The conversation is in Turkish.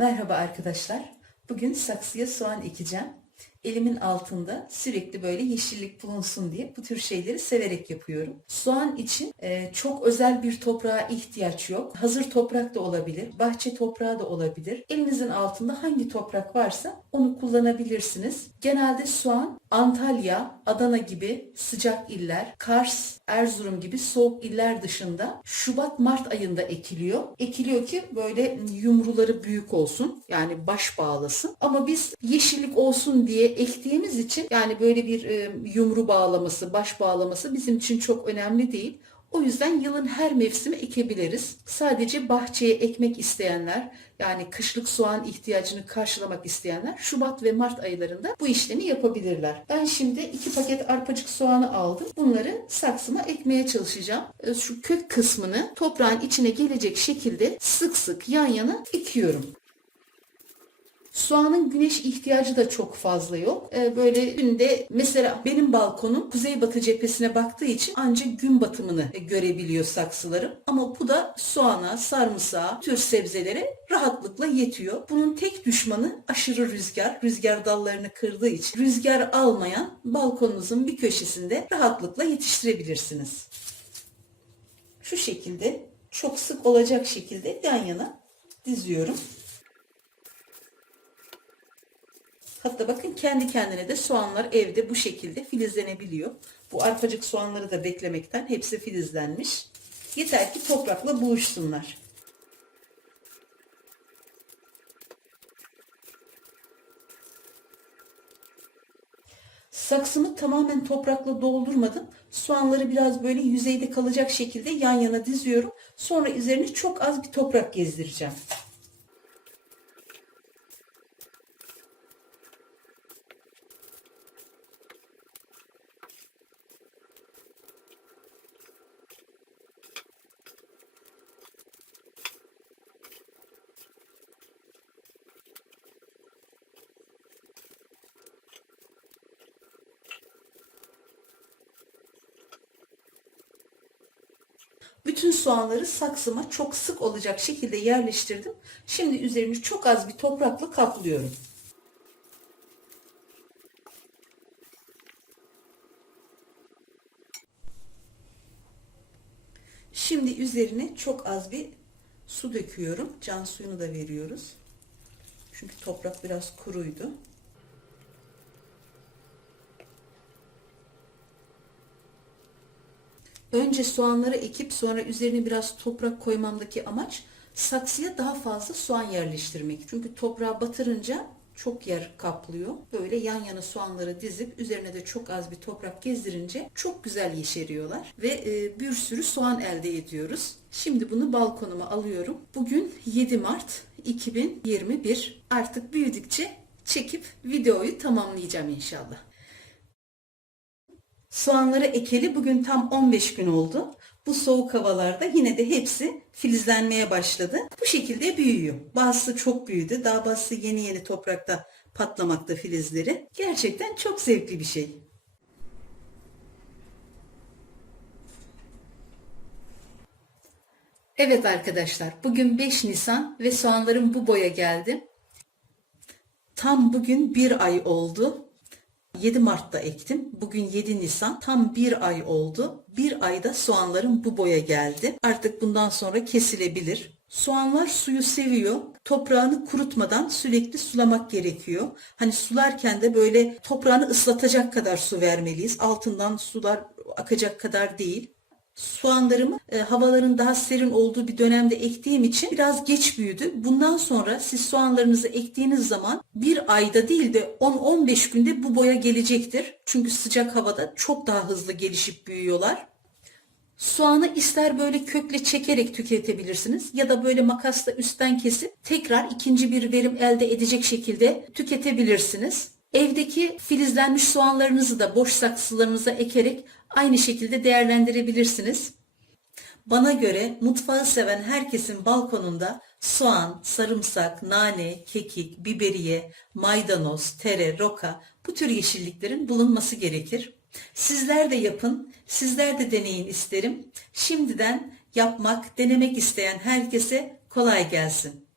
Merhaba arkadaşlar. Bugün saksıya soğan ekeceğim. Elimin altında sürekli böyle yeşillik bulunsun diye bu tür şeyleri severek yapıyorum. Soğan için çok özel bir toprağa ihtiyaç yok. Hazır toprak da olabilir, bahçe toprağı da olabilir. Elinizin altında hangi toprak varsa onu kullanabilirsiniz. Genelde soğan Antalya, Adana gibi sıcak iller, Kars, Erzurum gibi soğuk iller dışında Şubat-Mart ayında ekiliyor. Ekiliyor ki böyle yumruları büyük olsun, yani baş bağlasın. Ama biz yeşillik olsun diye ektiğimiz için yani böyle bir yumru bağlaması, baş bağlaması bizim için çok önemli değil. O yüzden yılın her mevsimi ekebiliriz. Sadece bahçeye ekmek isteyenler, yani kışlık soğan ihtiyacını karşılamak isteyenler Şubat ve Mart aylarında bu işlemi yapabilirler. Ben şimdi 2 paket arpacık soğanı aldım. Bunları saksıma ekmeye çalışacağım. Şu kök kısmını toprağın içine gelecek şekilde sık sık yan yana ekiyorum. Soğanın güneş ihtiyacı da çok fazla yok. Böyle günde mesela benim balkonum kuzeybatı cephesine baktığı için ancak gün batımını görebiliyor saksılarım. Ama bu da soğana, sarımsağa, tür sebzelere rahatlıkla yetiyor. Bunun tek düşmanı aşırı rüzgar. Rüzgar dallarını kırdığı için rüzgar almayan balkonunuzun bir köşesinde rahatlıkla yetiştirebilirsiniz. Şu şekilde çok sık olacak şekilde yan yana diziyorum. Hatta bakın kendi kendine de soğanlar evde bu şekilde filizlenebiliyor. Bu arpacık soğanları da beklemekten hepsi filizlenmiş. Yeter ki toprakla buluşsunlar. Saksımı tamamen toprakla doldurmadım. Soğanları biraz böyle yüzeyde kalacak şekilde yan yana diziyorum. Sonra üzerine çok az bir toprak gezdireceğim. Bütün soğanları saksıma çok sık olacak şekilde yerleştirdim. Şimdi üzerini çok az bir toprakla kaplıyorum. Şimdi üzerine çok az bir su döküyorum. Can suyunu da veriyoruz. Çünkü toprak biraz kuruydu. Önce soğanları ekip sonra üzerine biraz toprak koymamdaki amaç saksıya daha fazla soğan yerleştirmek. Çünkü toprağa batırınca çok yer kaplıyor. Böyle yan yana soğanları dizip üzerine de çok az bir toprak gezdirince çok güzel yeşeriyorlar ve bir sürü soğan elde ediyoruz. Şimdi bunu balkonuma alıyorum. Bugün 7 Mart 2021. Artık büyüdükçe çekip videoyu tamamlayacağım inşallah. Soğanları ekeli bugün tam 15 gün oldu. Bu soğuk havalarda yine de hepsi filizlenmeye başladı. Bu şekilde büyüyor. Bazısı çok büyüdü. Daha bazısı yeni yeni toprakta patlamakta filizleri. Gerçekten çok zevkli bir şey. Evet arkadaşlar, bugün 5 Nisan ve soğanlarım bu boya geldi. Tam bugün bir ay oldu. 7 Mart'ta ektim. Bugün 7 Nisan. Tam bir ay oldu. Bir ayda soğanlarım bu boya geldi. Artık bundan sonra kesilebilir. Soğanlar suyu seviyor. Toprağını kurutmadan sürekli sulamak gerekiyor. Hani sularken de böyle toprağını ıslatacak kadar su vermeliyiz. Altından sular akacak kadar değil. Soğanlarımı havaların daha serin olduğu bir dönemde ektiğim için biraz geç büyüdü. Bundan sonra siz soğanlarınızı ektiğiniz zaman bir ayda değil de 10-15 günde bu boya gelecektir. Çünkü sıcak havada çok daha hızlı gelişip büyüyorlar. Soğanı ister böyle kökle çekerek tüketebilirsiniz ya da böyle makasla üstten kesip tekrar ikinci bir verim elde edecek şekilde tüketebilirsiniz. Evdeki filizlenmiş soğanlarınızı da boş saksılarınıza ekerek aynı şekilde değerlendirebilirsiniz. Bana göre mutfağı seven herkesin balkonunda soğan, sarımsak, nane, kekik, biberiye, maydanoz, tere, roka bu tür yeşilliklerin bulunması gerekir. Sizler de yapın, sizler de deneyin isterim. Şimdiden yapmak, denemek isteyen herkese kolay gelsin.